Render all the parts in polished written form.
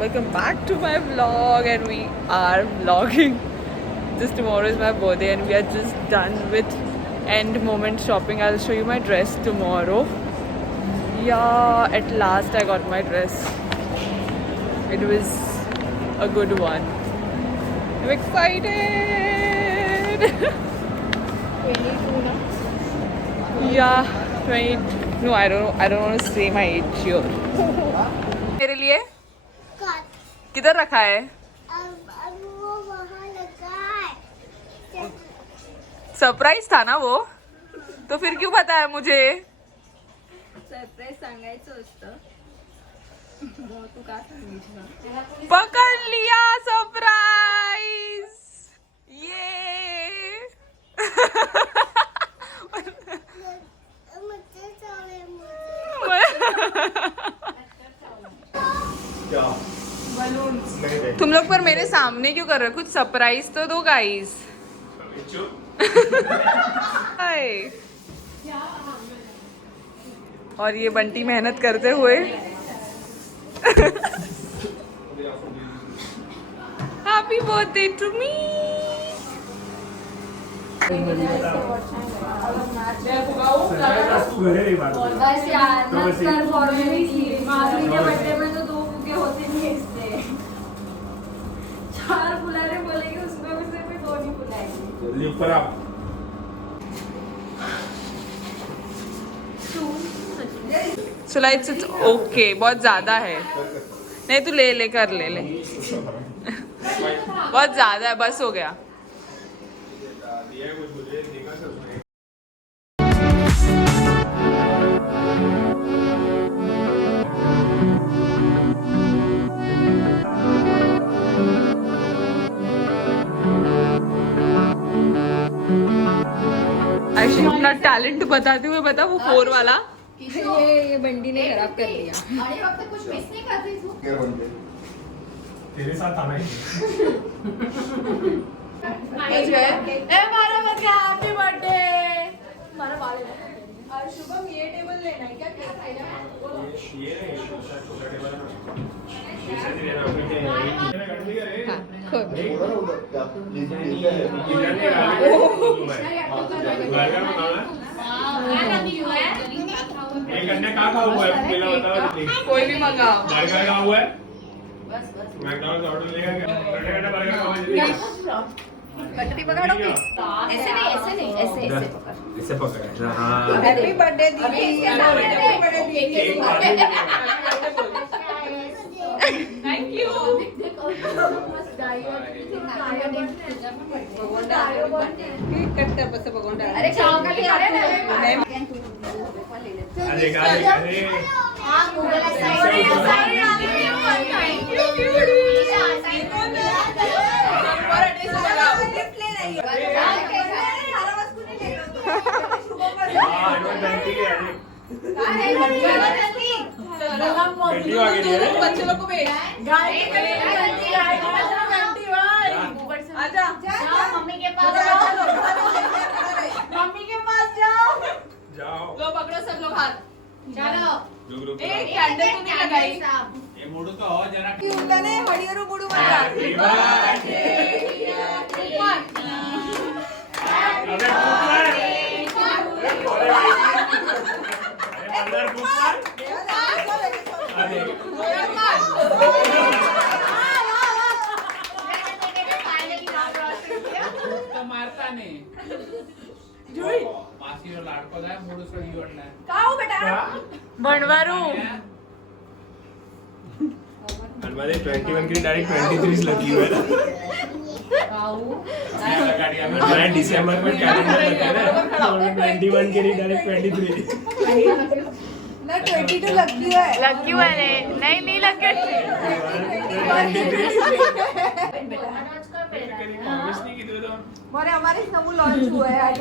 welcome back to my vlog, and we are vlogging. This tomorrow is my birthday and we are just done with end moment shopping. I'll show you my dress tomorrow. Yeah, at last I got my dress. It was a good one. I'm excited. 22 na? Yeah, 20. No, I don't want to say my age here. मेरे लिए किधर रखा है? वो वहाँ लगा है। Surprise था ना वो, तो फिर क्यों बताया मुझे? सरप्राइज सांगायचं असतं। तू का सांगितलं? पकड़ लिया सरप्राइज। ये तुम लोग पर मेरे सामने क्यों कर रहे हो? कुछ सरप्राइज तो दो गाइस। हाय। और ये बंटी मेहनत करते हुए हैप्पी बर्थडे टू मी। बस यार नक्कर फॉर्मेलिटी माधुरी के बर्थडे में तो 2 बुके होते नहीं इससे 4 बुलाने बोलेंगे उसमें भी सिर्फ 2 नहीं बुलाएंगे ऊपर आप So like it's okay, बहुत ज्यादा है। नहीं तू ले कर ले बहुत ज्यादा है, बस हो गया। एक्चुअली अपना टैलेंट बताते हुए बता, वो 4 वाला ये बंडी ने खराब कर दिया अरे वक्त कुछ मिस नहीं करती तू तेरे साथ आना ही हमारा बच्चा हैप्पी बर्थडे हमारा बाल और शुभम ये टेबल लेना है क्या क्या खाएगा ये नहीं छोटा टेबल है ना इसे लेना कोई भी मंगाओ। बर्गर का हुआ है मैकडॉनल्ड्स ऑर्डर लेगा क्या बर्गर खाओ कटरी पकड़ोगे ऐसे नहीं ऐसे पकड़ इसे पकड़ हां हैप्पी बर्थडे दीदी हैप्पी बर्थडे दीदी थैंक यू। अरे चाव का ले आ रहे ना अरे हां गूगल साइड थैंक यू बच्चे लोग को भेज आजा मम्मी के पास जाओ जाओ लो पकड़ो सब लोग हाथ। चलो एक कैंडल तो नहीं लगाई। ये मुड़ो तो हो जरा उन्होंने हड़ियों बुड़ू मारा हैप्पी बर्थडे अबे अंदर ऊपर अरे तो मारता नहीं मासी लाडको जाए मूड सोडी वडना काओ बेटा बनवारू हमारे 21 की डायरेक्ट 23 लगी हुई है ना मैं दिसंबर में कैलेंडर लगाया ना 21 की डायरेक्ट 23 ना 22 लगी है लगी हुआ है। नहीं लगी मोरे हमारे समूह लॉन्च हुआ है आज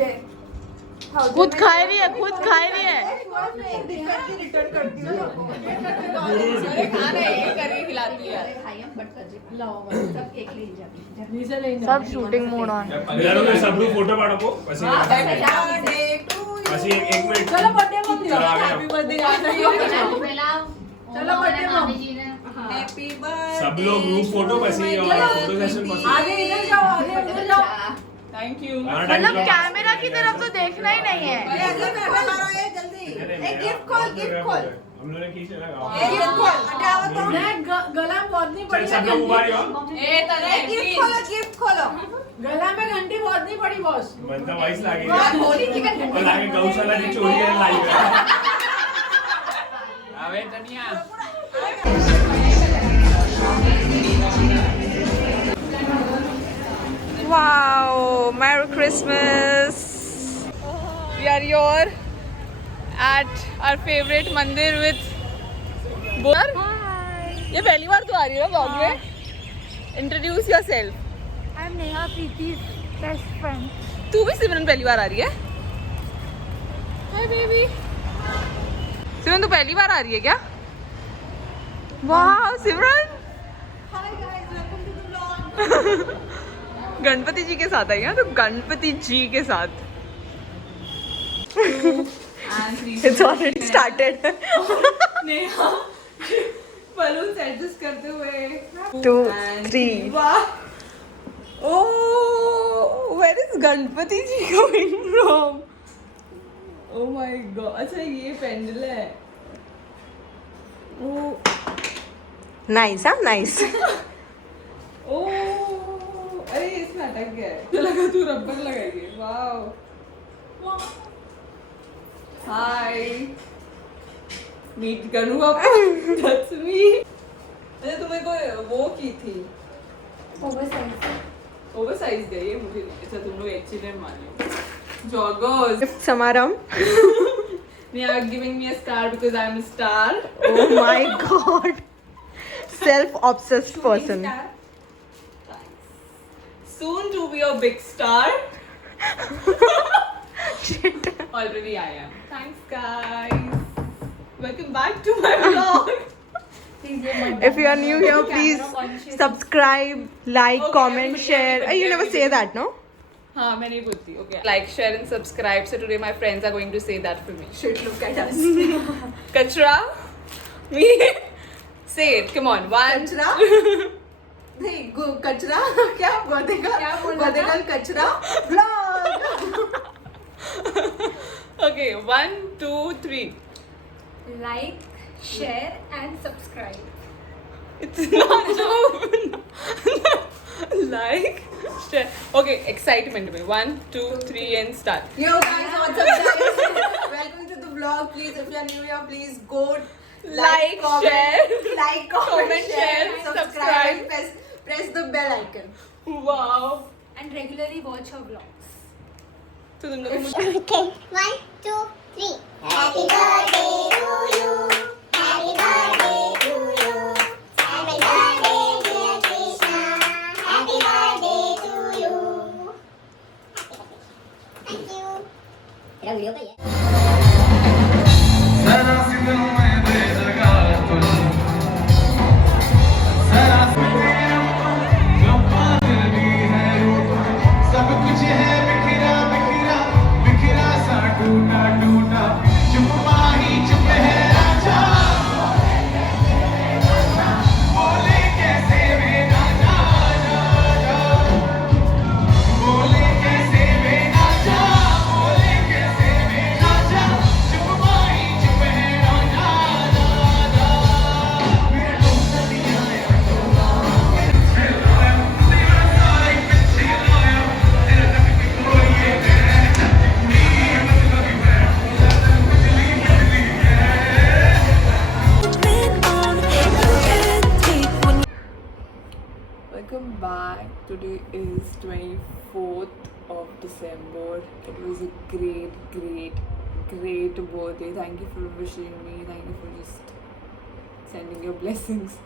खुद खाए रही है रिटर्न करती हूँ सब शूटिंग मोड ऑन। सब लोग फोटो पाठवो પછી એક મિનિટ चलो बर्थडे मग चलो, आगे हैप्पी बर्थडे चलो बर्थडे मग गांधीजी ने हैप्पी बर्थडे सब लोग ग्रुप फोटो बस ये और फोटो सेशन बस आगे इधर जाओ आगे उधर जाओ थैंक यू मतलब कैमरा की तरफ तो देखना ही नहीं है जल्दी एक गिफ्ट खोल हम लोगों ने खींच लगा गिफ्ट खोल गला बहुत चल सब लोग ऊपर आओ गिफ्ट खोलो गला में घंटी बहुत नहीं पड़ी बॉस बंदा वॉइस लागे होली चिकन और लागे गौशाला की चोरी है लाइव अबे Tania Wow, Merry Christmas. We are here at our favorite मंदिर with बोर ये पहली बार तो आ रही है ब्लॉग में introduce yourself I am Neha Preeti's best friend तू भी सिमरन पहली बार आ रही है हाय बेबी सिमरन तू पहली बार आ रही है क्या वाह Simran hi guys welcome to the blog Ganpati ji के साथ आई है तो गणपति जी के साथ It's already started. Neha balloon adjust करते हुए 2 3 वाह Oh, where is Ganpati ji coming from? Oh my god. अच्छा ये पेंडल है Oh. नाइस हाँ नाइस Oh. अरे इसमें अटक गया है मुझे लगा तू रबर लगाएगी वाओ हाय मीट करूँ अब दैट्स मी अच्छा तुम्हें को वो की थी ओवर साइज गई है मुझे अच्छा तुम लोग एक्चुअली मान लो जॉगर्स गिफ्ट समारंभ they are giving me a star because I am a star oh my god self obsessed person soon to be a big star already I am thanks guys welcome back to my vlog if you are new here please subscribe like Okay, comment share you never say that no हाँ मैं नहीं बोलती okay like share and subscribe so today my friends are going to say that for me shit look at us kachra me say it come on one कचरा नहीं कचरा क्या बदेगल कचरा blog okay 1 2 3 like share and subscribe it's not joke like share okay excitement में 1 2 3 and start Yo guys, what's up guys? Welcome to the vlog. Please, if you are new here, please go Like, share, comment, share, subscribe. press the bell icon. wow and regularly watch our vlogs तो तुम लोग मुझे Okay, 1, 2, 3. Happy birthday to you. Happy birthday to you. Happy birthday, dear Krishna. Happy birthday to you. Thank you. तेरा video का ये welcome back today is 24th of December it was a great birthday thank you for wishing me thank you for just sending your blessings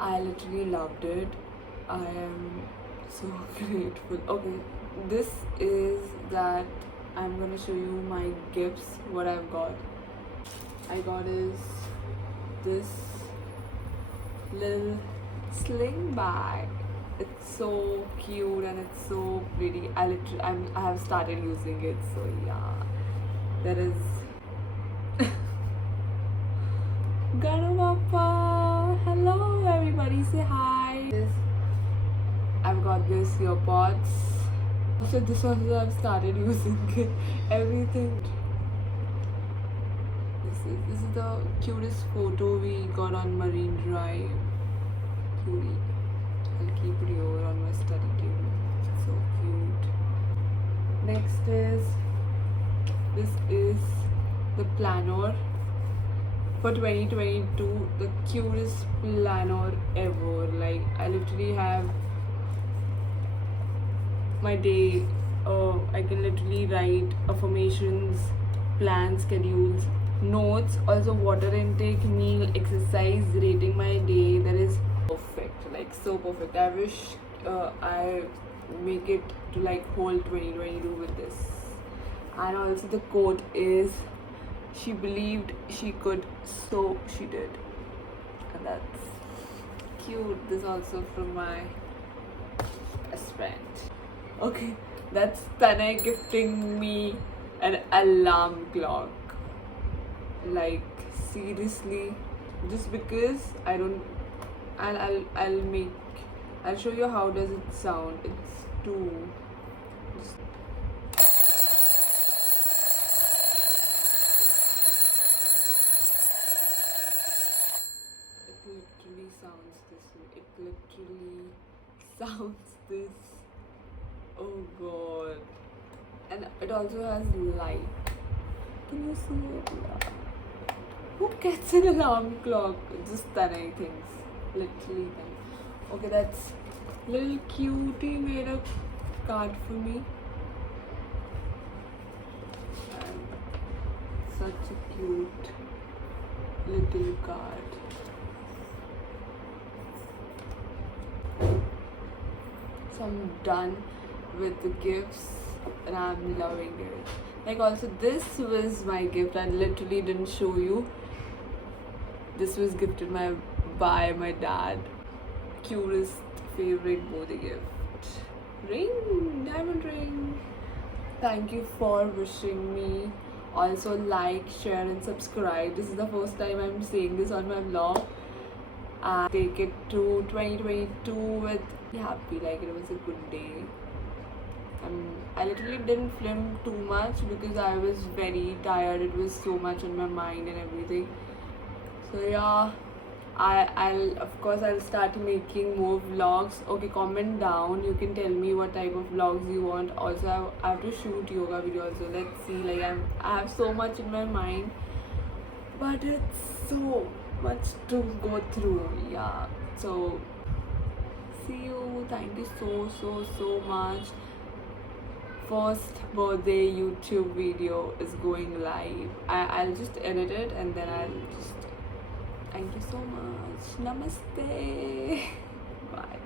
I literally loved it I am so grateful okay this is that I'm gonna show you my gifts what I've got I got is this little sling bag it's so cute and it's so pretty I have started using it so yeah there is Ganapapa hello these earpods. So this also I've started using everything. This is the cutest photo we got on Marine Drive. Cutie. I'll keep it here on my study table. It's so cute. Next is the planner for 2022. The cutest planner ever. Like I literally have my day. I can literally write affirmations, plans, schedules, notes, also water intake, meal, exercise, rating my day. That is perfect, like so perfect. I wish I make it to like whole 2022 with this. And also the quote is, she believed she could, so she did. And that's cute. This also from my best friend. Okay, that's Tanay gifting me an alarm clock. Like seriously, just because I don't, I'll show you how does it sound. It's too. It literally sounds this way. It literally sounds this. Oh god. And it also has light. Can you see it? Yeah. Who gets an alarm clock? Just Tanay things. Literally them. Okay, that's little cutie made a card for me. And such a cute little card. So I'm done with the gifts and I'm loving it. Like also this was my gift. I literally didn't show you. This was gifted by my dad. Cutest favorite birthday gift. Ring, diamond ring. Thank you for wishing me. Also like, share and subscribe. This is the first time I'm saying this on my vlog. And take it to 2022 with happy, like it was a good day. I literally didn't film too much because I was very tired. It was so much on my mind and everything. So yeah, I'll start making more vlogs. Okay, comment down. You can tell me what type of vlogs you want. Also, I have to shoot yoga videos. So let's see. Like I have so much in my mind, but it's so much to go through. Yeah. So see you. Thank you so much. First birthday YouTube video is going live. I'll just edit it and then I'll just thank you so much. Namaste. Bye.